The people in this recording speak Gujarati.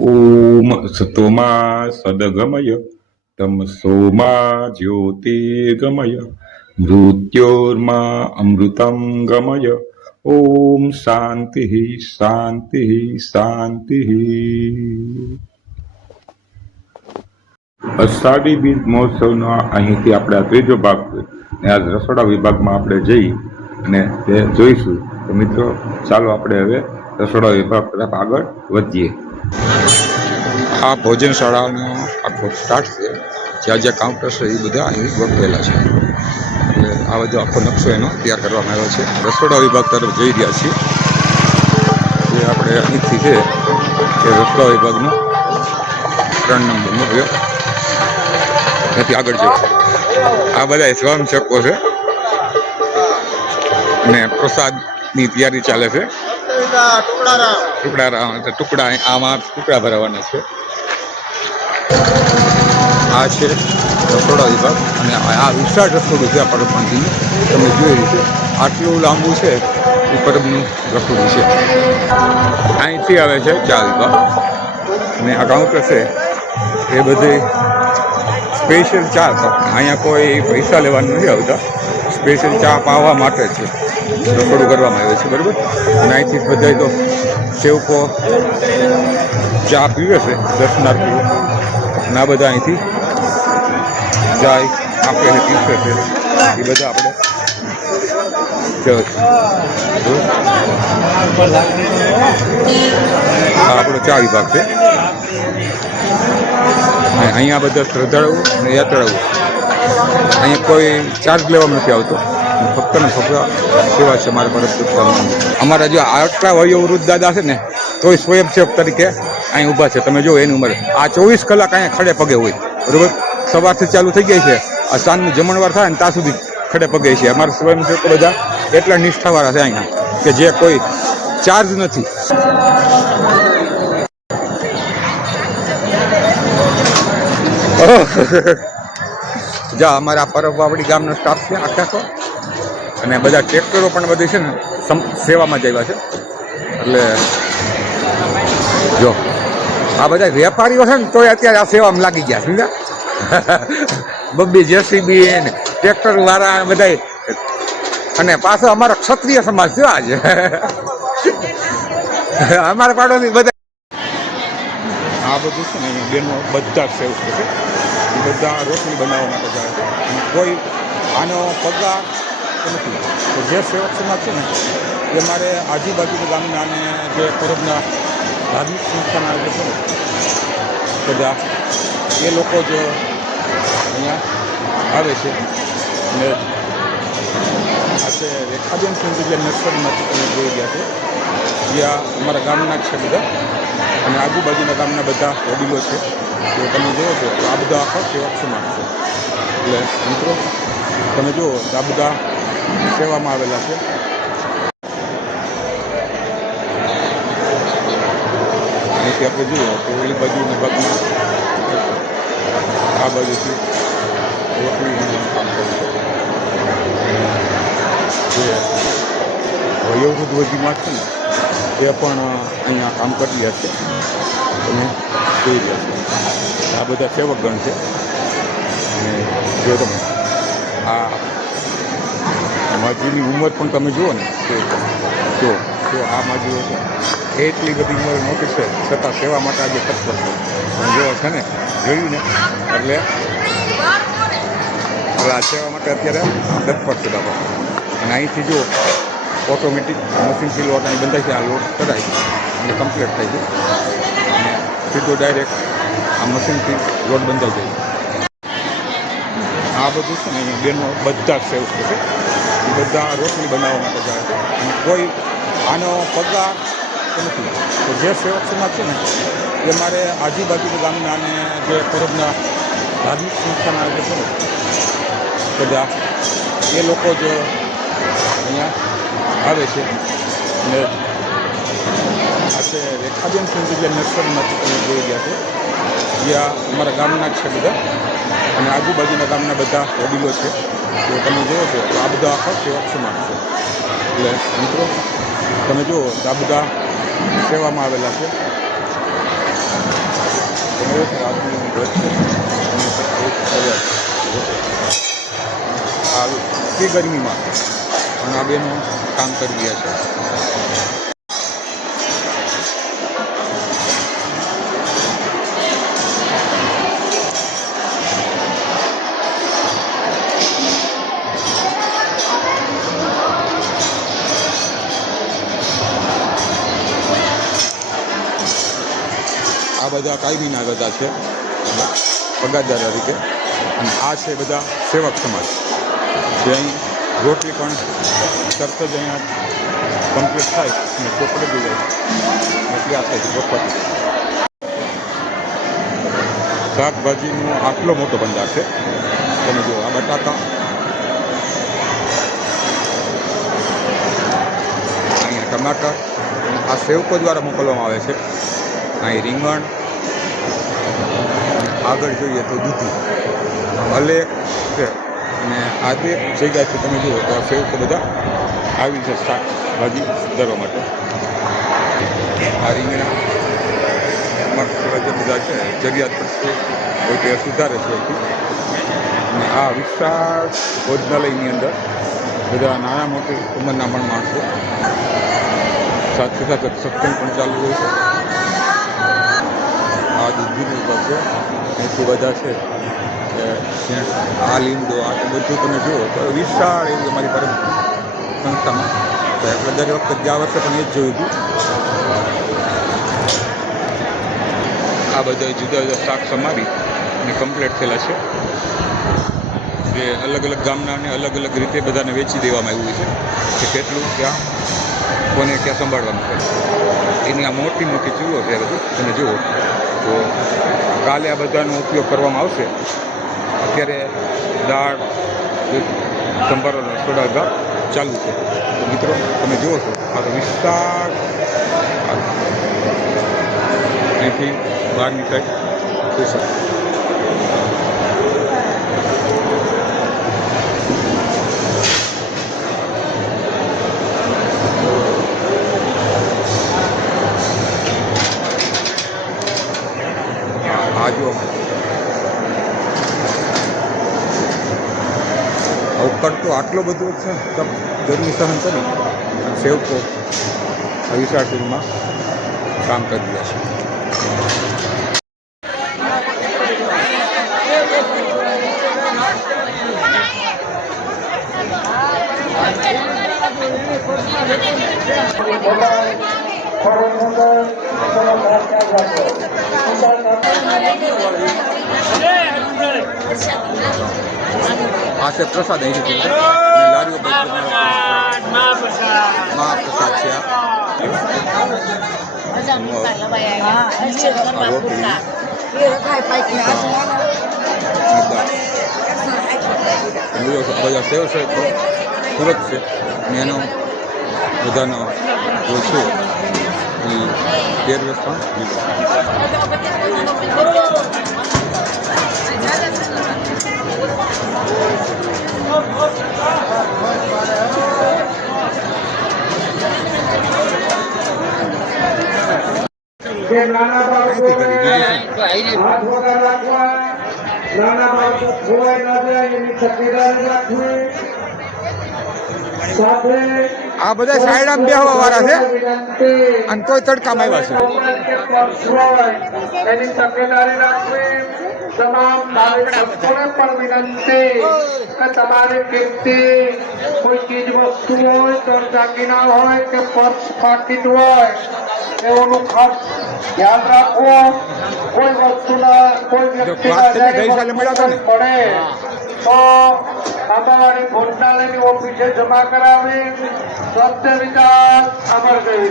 ઓમ સતોમા સદગમય તમસોમા જ્યોતિર્ગમય મૃત્યોર્મા અમૃતમ ગમય. ઓમ શાંતિ શાંતિ શાંતિ. અષાઢી બીજ મહોત્સવનો અહીંથી આપણે આ ત્રીજો ભાગ છે ને આજ રસોડા વિભાગમાં આપણે જઈ અને તે જોઈશું. તો મિત્રો ચાલો આપણે હવે રસોડા વિભાગ તરફ આગળ વધીએ. આ ભોજન શાળાનો આખો સ્ટાર્ટ છે. જ્યાં જ્યાં કાઉન્ટર છે એ બધા અહીં ગોઠવેલા છે. એટલે આ બધો આખો નકશો એનો તૈયાર કરવામાં આવ્યો છે. રસોડા વિભાગ તરફ જઈ રહ્યા છીએ. જે આપણે અહીંથી છે એ રસોડા વિભાગનો 3 નંબરનો વિભાગ ત્યાંથી આગળ જઈશું. આ બધા સ્વયંસેવકો છે અને પ્રસાદની તૈયારી ચાલે છે. ટુકડા આમાં ટુકડા ભરાવાના છે. આ છે રસોડા વિભાગ અને આ વિશાળ રસોડું છે. આ પરબપંથીનું તમે જોઈ રીતે આટલું લાંબુ છે એ પરબનું રસોડું છે. અહીંથી આવે છે ચા વિભાગ અને આ કાઉન્ટર છે એ બધે સ્પેશિયલ ચા. અહીંયા કોઈ પૈસા લેવાનું નથી આવતા. સ્પેશિયલ ચા પાવા માટે છે રસોડું કરવામાં આવે છે, બરાબર. અને અહીંથી બધા તો સેવકો ચા પીવે છે દર્શનાર્થીઓ. અને આ બધા અહીંથી જાય આપે છે, પીવે છે. એ બધા આપણે આપણો ચા વિભાગ છે. અહીંયા બધા શ્રદ્ધાળુઓ અને યાત્રાળુઓ, અહીંયા કોઈ ચાર્જ લેવામાં નથી આવતો. ફક્ત ને ફક્ત સેવા છે મારા પરબ. અમારા જો આટલા વયોવૃદ્ધ દાદા છે ને તોય સ્વયંસેવક તરીકે અહીં ઊભા છે. તમે જો એની ઉંમર આ 24 કલાક અહીંયા ખડે પગે હોય, બરાબર. સવારથી ચાલુ થઈ ગઈ છે, આ સાંજનું જમણવાર થાય ને ત્યાં સુધી ખડે પગે છે. અમારા સ્વયંસેવકો બધા એટલા નિષ્ઠાવાળા છે અહીંયા કે જે કોઈ ચાર્જ નથી. જા અમારા પરબવાવડી ગામનો સ્ટાફ છે આખો. અને બધા ટ્રેક્ટરો પણ બધી છે ને સેવામાં જ આવ્યા છે. એટલે જો આ બધા વેપારીઓ છે ને તોય અત્યારે આ સેવામાં લાગી ગયા, સમજ્યા. બબ્બી જેસીબી ને ટ્રેક્ટર વાળા બધા. અને પાછો અમારો ક્ષત્રિય સમાજ છે આજે. અમારા પાડોશી બધા આ બધું છે ને અહીંયા બેનો બધા જ સેવકો છે. એ બધા રોટલી બનાવવા માટે જાય છે. અને કોઈ આનો પગાર નથી. તો જે સેવક સમાજ છે ને એ મારે આજુબાજુ ગામના અને જે પરબના ધાર્મિક સંસ્થાના જે છે ને બધા એ લોકો જ અહીંયા આવે છે. અને આજે રેખાબેન સિંહ જે નર્સરીમાંથી તમે જોઈ ગયા છો, જ્યાં અમારા ગામના જ છે બધા. અને આજુબાજુના ગામના બધા વડીલો છે. તો તમે જોવો છો તો આ બધા આખા સેવક સમાજ છે. એટલે મિત્રો તમે જુઓ આ બધા સેવામાં આવેલા છે. અહીંથી આપણે જુઓ તો એ બાજુની ભાગમાં આ બાજુથી રોટલીનું કામ કરે છે. જે વયોવૃદ્ધ વજીમાં છે ને એ પણ અહીંયા કામ કરી રહ્યા છે. તમે જોઈ રહ્યા છો આ બધા સેવકગણ છે. અને જો તમે આ માજીની ઉંમર પણ તમે જુઓ ને જો આ માજીઓ છે એટલી બધી ઉંમર નહોતી છે છતાં સેવા માટે આજે તત્પર છે. જો છે ને જોયું ને એટલે આ સેવા માટે અત્યારે તત્પર છે બાબા. અને અહીંથી જો ઓટોમેટિક મશીનથી લોટ અહીં બંધાય છે. આ લોટ કરાય અને કમ્પ્લીટ થાય છે અને સીધો ડાયરેક્ટ આ મશીનથી લોટ બંધાઈ જાય. આ બધું છે ને અહીંયા બેનો બધા જ સેવકો છે. એ બધા રોટલી બનાવવા માટે જાય છે. અને કોઈ આનો પગાર નથી. તો જે સેવક સમાજ છે ને એ મારે આજુબાજુ ગામના અને જે પરબના ધાર્મિક સંસ્થાના જે છે ને બધા એ લોકો જ અહીંયા આવે છે. અને આજે રેખાબેન સિંહ જે નર્સરીમાંથી તમે જોઈ ગયા છો, જ્યાં અમારા ગામના જ છે બધા. અને આજુબાજુના ગામના બધા વડીલો છે. તો તમે જોવો છો તો આ બધા આખા સેવક સમાજ છે. એટલે મિત્રો તમે જુઓ આ બધા સેવામાં આવેલા છે. તમે જોશો આજની ઘર છે અને 1,000 આ એટલી ગરમીમાં પણ આ બેનો કામ કરી રહ્યા છે. આ બધા કાયમીના બધા છે પગારદાર તરીકે, અને આ છે બધા સેવક સમાજ જે અહીં રોટલી પણ તરત જ અહીંયા કમ્પ્લીટ થાય અને ચોપડી બી જાય એટલે આ થાય ચોપડ. શાકભાજીનો આટલો મોટો ભંડાર છે. તમે જુઓ આ બટાકા, અહીંયા ટમાટર, આ સેવકો દ્વારા મોકલવામાં આવે છે. અહીં રીંગણ, આગળ જોઈએ તો દૂધી ભલે છે. અને આજે જગ્યાથી તમે જુઓ તો આ સેવકો બધા આવી છે શાકભાજી સુધારવા માટે. આ રીંગણા ટમાટર જે બધા છે જરૂરિયાત પડશે કોઈ તે સુધારે છે. અને આ વિશાળ ભોજનાલયની અંદર બધા નાના મોટી ઉંમરના પણ માણસો, સાથે સાથે સત્સંગ પણ ચાલુ હોય છે. આ દૂધની ઉપર છે એથી બધા છે કે આ લીમડો આ બધું તમે જુઓ તો વિશાળ એવી અમારી પર સંસ્થામાં. તો આપણે દર વખતે ગયા વર્ષે પણ એ જ જોયું હતું. આ બધા જુદા જુદા શાક સમારી અને કમ્પ્લીટ થયેલા છે, જે અલગ અલગ ગામના અને અલગ અલગ રીતે બધાને વેચી દેવામાં આવ્યું છે કે કેટલું ક્યાં કોને ક્યાં સંભાળવાનું છે. એની આ મોટી મોટી ચૂલો છે બધી તમે જુઓ તો કાલે આ બધાનો ઉપયોગ કરવામાં આવશે. અત્યારે દાળ સંભારવાનો થોડા ભાગ ચાલુ છે. તો મિત્રો તમે જુઓ છો આ તો વિસ્તાર અહીંથી બહારની સાઈડ જોઈ શકો. આ જો અવકડ તો આટલો બધો છે ગરમી સહન કરી સેવકો વિશાળ ફિલ્મમાં કામ કરી રહ્યા છે. આ છે પ્રસાદ અહીંથી લારીઓ મહાપ્રસાદ છે. બધા સેવ છે તો સુરત છે અને એનો બધાનો જો છે એ પહેરવેશ પણ લીધો. નાના બાળકો હાથ વગર રાખવા, નાના બાળકો ખોવાઈ ન જાય એની તકેદારી રાખવી. સાથે આ બધા સાયડામાં બેહવા વાળા છે અને કોઈ તડકામાં આવ્યા છે. એની તકેદારી રાખવી. તમામ ભાવિક ભક્તોને પણ વિનંતી કે તમારી કીર્તિ કોઈ ચીજ વસ્તુ હોય તો દાગીના હોય કે પર્સ પાકીટ હોય એઓનું ખાસ ધ્યાન રાખવો. કોઈ વસ્તુના કોઈ વ્યક્તિના પડે તો અમારી ભોજનાલયની ઓફિસે જમા કરાવી. સ્વચ્છ વિકાસ અમર ગઈ.